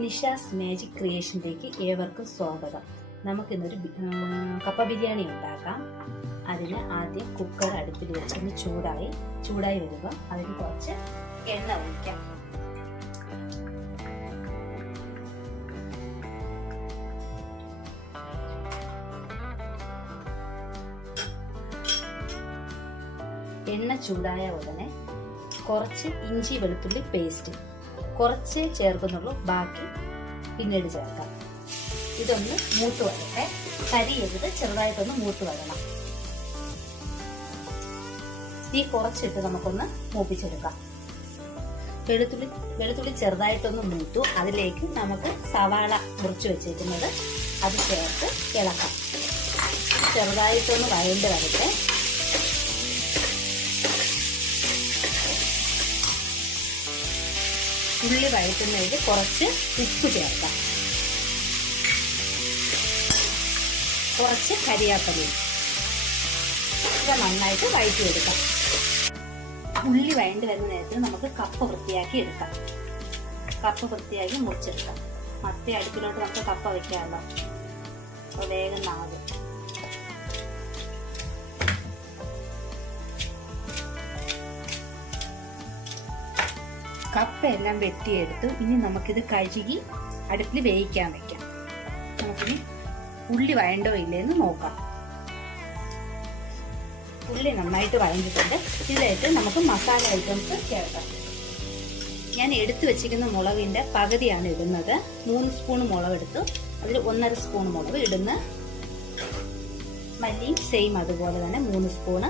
Nisha's magic ക്രിയേഷനിലേക്ക് ഏവർക്കും സ്വാഗതം. നമുക്കിന്നൊരു കപ്പ ബിരിയാണി ഉണ്ടാക്കാം. അതിന് ആദ്യം കുക്കർ അടുപ്പിൽ വെച്ചൊന്ന് ചൂടായി ചൂടായി വരുക അതിന് കുറച്ച് എണ്ണ ഒഴിക്കാം. എണ്ണ ചൂടായ ഉടനെ കുറച്ച് ഇഞ്ചി വെളുത്തുള്ളി പേസ്റ്റ് കുറച്ച് ചേർക്കുന്നുള്ളൂ ബാക്കി പിന്നീട് ചേർക്കാം. ഇതൊന്ന് മൂത്ത് വരട്ടെ. കരിയരുത് ചെറുതായിട്ടൊന്ന് മൂത്ത് വരണം. തീ കുറച്ചിട്ട് നമുക്കൊന്ന് മൂപ്പിച്ചെടുക്കാം. വെളുത്തുള്ളി വെളുത്തുള്ളി ചെറുതായിട്ടൊന്ന് മൂത്തു. അതിലേക്ക് നമുക്ക് സവാള മുറിച്ച് വെച്ചേക്കുന്നത് അത് ചേർത്ത് ഇളക്കാം. ചെറുതായിട്ടൊന്ന് വഴണ്ട് വരട്ടെ. ഉള്ളി വഴറ്റുന്നതിൽ കുറച്ച് ഉപ്പ് ചേർക്കാം. കുറച്ച് കരിയാപ്പലയും. ഇത് നന്നായിട്ട് വഴറ്റിയെടുക്കാം. ഉള്ളി വഴണ്ട് വരുന്ന നേരത്തിൽ നമുക്ക് കപ്പ വൃത്തിയാക്കി എടുക്കാം. കപ്പ വൃത്തിയാക്കി മുറിച്ചെടുക്കാം. മറ്റേ അടുപ്പിലോട്ട് നമുക്ക് കപ്പ വെക്കാമല്ലോ. അപ്പോൾ വേഗം നാകും കപ്പ എല്ലാം വെട്ടിയെടുത്തു ഇനി നമുക്കിത് കഴുകി അടുപ്പിൽ വേവിക്കാൻ വെക്കാം. നമുക്കിനി ഉള്ളി വഴണ്ടോ ഇല്ലേന്ന് നോക്കാം. ഉള്ളി നന്നായിട്ട് വഴഞ്ഞിട്ടുണ്ട് ഇതിലേക്ക് നമുക്ക് മസാല ഐറ്റംസ് ചേർക്കാം. ഞാൻ എടുത്തു വെച്ചിരിക്കുന്ന മുളകിന്റെ പകുതിയാണ് ഇടുന്നത്. മൂന്ന് സ്പൂൺ മുളക് എടുത്തു അതിൽ ഒന്നര സ്പൂൺ മുളക് ഇടുന്ന മല്ലിയും സെയിം അതുപോലെ തന്നെ മൂന്ന് സ്പൂണ്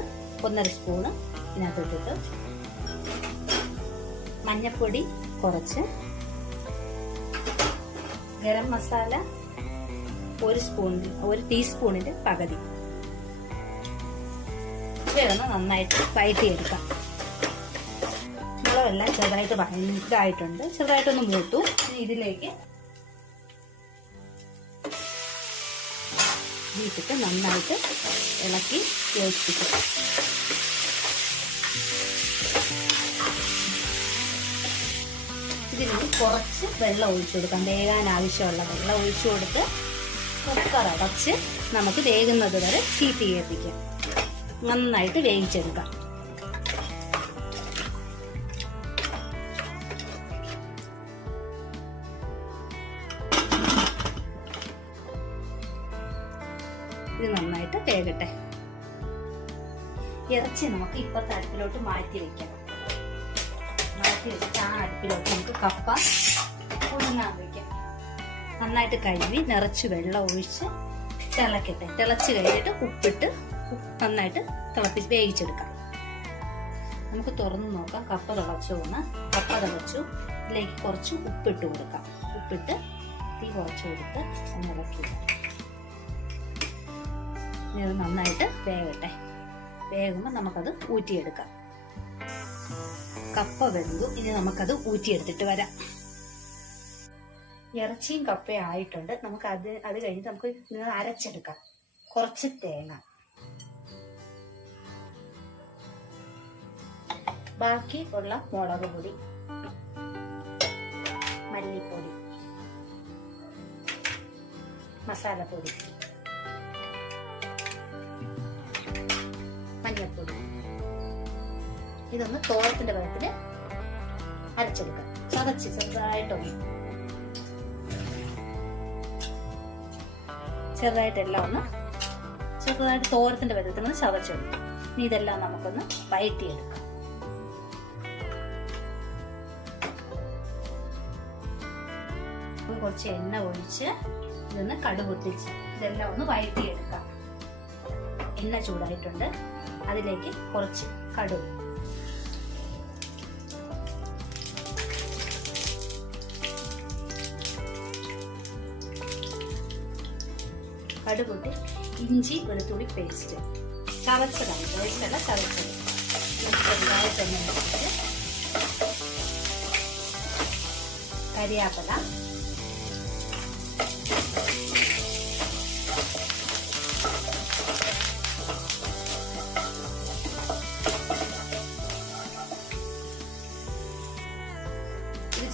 ഒന്നര സ്പൂണ് ഇതിനകത്തിട്ടിട്ട് മഞ്ഞപ്പൊടി കുറച്ച്. ഗരം മസാല ഒരു സ്പൂൺ ഒരു ടീസ്പൂണിന്റെ പകുതി. ഇതൊന്ന് നന്നായിട്ട് വഴറ്റിയെടുക്കാം മുളകെല്ലാം ചെറുതായിട്ട് ഇതായിട്ടുണ്ട് ചെറുതായിട്ടൊന്ന് മൂത്തു. ഇതിലേക്ക് വീട്ടിട്ട് നന്നായിട്ട് ഇളക്കി യോജിപ്പിക്കുക കുറച്ച് വെള്ളം ഒഴിച്ചു കൊടുക്കാം. വേകാൻ ആവശ്യമുള്ള വെള്ളം ഒഴിച്ചു കൊടുത്ത് കുക്കർ അടച്ച് നമുക്ക് വേകുന്നത് വരെ ഹീറ്റ് ചെയ്യിപ്പിക്കാം. നന്നായിട്ട് വേവിച്ചെടുക്കാം. ഇത് നന്നായിട്ട് വേകട്ടെ. ഇറച്ചി നമുക്ക് ഇപ്പൊ തരത്തിലോട്ട് മാറ്റി വെക്കാം മാറ്റി വെച്ചിട്ട് ആ അടുപ്പിലോട്ട് നമുക്ക് കപ്പ പുഴുങ്ങാൻ വയ്ക്കാം നന്നായിട്ട് കഴുകി നിറച്ച് വെള്ളം ഒഴിച്ച് തിളക്കട്ടെ. തിളച്ച് കഴിഞ്ഞിട്ട് ഉപ്പിട്ട് ഉപ്പ് നന്നായിട്ട് തിളപ്പിച്ച് വേവിച്ചെടുക്കാം. നമുക്ക് തുറന്ന് നോക്കാം. കപ്പ തിളച്ചു ഒന്ന് കപ്പ തിളച്ചു. ഇതിലേക്ക് കുറച്ച് ഉപ്പിട്ട് കൊടുക്കാം. ഉപ്പിട്ട് തീ കുറച്ച് കൊടുത്ത് ഒന്ന് ഇളക്കി ഇനി അത് നന്നായിട്ട് വേവട്ടെ. വേകുമ്പോൾ നമുക്കത് ഊറ്റിയെടുക്കാം. കപ്പ വെന്തു. ഇനി നമുക്കത് ഊറ്റിയെടുത്തിട്ട് വരാം. ഇറച്ചിയും കപ്പയും ആയിട്ടുണ്ട്. നമുക്ക് അത് അത് കഴിഞ്ഞ് നമുക്ക് അരച്ചെടുക്കാം. കുറച്ച് തേങ്ങ. ബാക്കി ഉള്ള മുളക് പൊടി. മല്ലിപ്പൊടി. മസാലപ്പൊടി. മഞ്ഞൾപ്പൊടി. ഇതൊന്ന് തോരത്തിന്റെ പഴത്തിന് അരച്ചെടുക്കാം ചതച്ച് ചെറുതായിട്ടൊന്ന്. ചെറുതായിട്ടെല്ലാം ഒന്ന് ചെറുതായിട്ട് തോരത്തിന്റെ വെള്ളത്തിൽ ഒന്ന് ചതച്ചെടുക്കും ഇനി ഇതെല്ലാം നമുക്കൊന്ന് വയറ്റിയെടുക്കാം. കുറച്ച് എണ്ണ ഒഴിച്ച് ഇതൊന്ന് കടുപൊട്ടിച്ച് ഇതെല്ലാം ഒന്ന് വയറ്റിയെടുക്കാം. എണ്ണ ചൂടായിട്ടുണ്ട്. അതിലേക്ക് കുറച്ച് കടുക്. കടുകൂട്ടി ഇഞ്ചി വെളുത്തുള്ളി പേസ്റ്റ്. ചതച്ചതാണ് പേസ്റ്റല്ല ചതച്ചത് ചെറുതായിട്ടൊന്ന് ഇട്ടിട്ട് കരിയാപ്പല.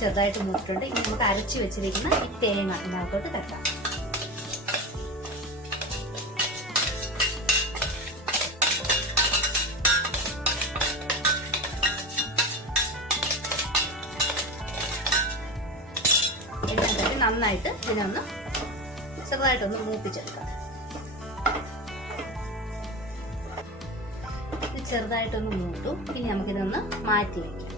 ചെറുതായിട്ട് മൂട്ടിട്ടുണ്ട് ഇനി നമുക്ക് അരച്ച് വെച്ചിരിക്കുന്ന ഈ തേങ്ങ ഇതിനകത്തോട്ട് തട്ടാം. തട്ടി നന്നായിട്ട് ഇതിനൊന്ന് ചെറുതായിട്ടൊന്ന് മൂപ്പിച്ചെടുക്കാം. ചെറുതായിട്ടൊന്ന് മൂട്ടു ഇനി നമുക്കിതൊന്ന് മാറ്റി വയ്ക്കാം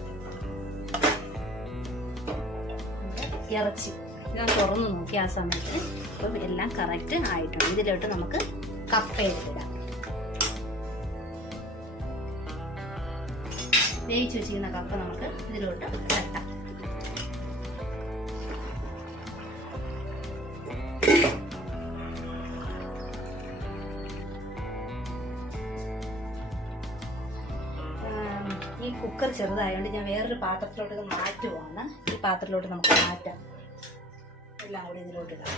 ഇറച്ചി. ഞാൻ തുറന്നു നോക്കി ആ സമയത്ത്. അപ്പം എല്ലാം കറക്റ്റ് ആയിട്ടുണ്ട്. ഇതിലോട്ട് നമുക്ക് കപ്പ എടുത്തിടാം വേവിച്ച് വെച്ചിരിക്കുന്ന കപ്പ നമുക്ക് ഇതിലോട്ട് തട്ടാം. ഈ കുക്കർ ചെറുതായതുകൊണ്ട് ഞാൻ വേറൊരു പാത്രത്തിലോട്ട് ഇത് മാറ്റുവാണ്. ഈ പാത്രത്തിലോട്ട് നമുക്ക് മാറ്റാം. എല്ലാം കൂടി ഇതിലോട്ട് ഇടാം.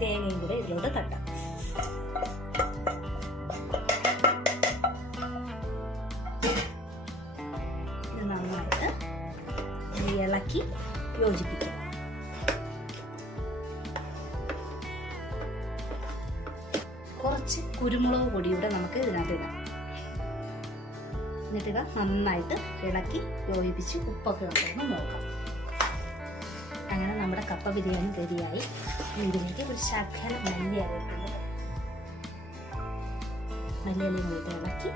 തേങ്ങയും കൂടെ ഇതിലോട്ട് തട്ടാം. ഇളക്കി യോജിപ്പിക്കും. കുറച്ച് കുരുമുളക് പൊടിയൂടെ നമുക്ക് ഇതിനകത്ത് ഇടാം. എന്നിട്ട് ഇതാ നന്നായിട്ട് ഇളക്കി യോജിപ്പിച്ച് ഉപ്പൊക്കെ ഉണ്ടെന്ന് നോക്കാം. അങ്ങനെ നമ്മുടെ കപ്പ ബിരിയാണി റെഡിയായി. ഇതിലേക്ക് ഒരു ശകല മല്ലി അരയിട്ടുണ്ട് മല്ലിയിലയും കൂടി ഇളക്കി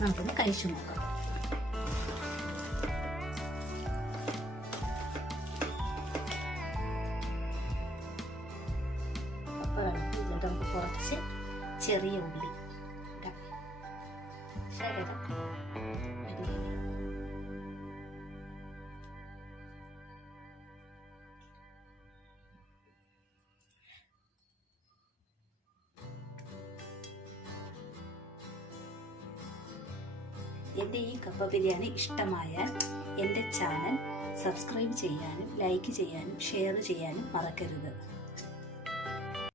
നമുക്കൊന്ന് കഴിച്ചു നോക്കാം. കുറച്ച് ചെറിയ ഉള്ളി. ഇടാം. എന്റെ ഈ കപ്പ ബിരിയാണി ഇഷ്ടമായാൽ എന്റെ ചാനൽ സബ്സ്ക്രൈബ് ചെയ്യാനും ലൈക്ക് ചെയ്യാനും ഷെയർ ചെയ്യാനും മറക്കരുത്.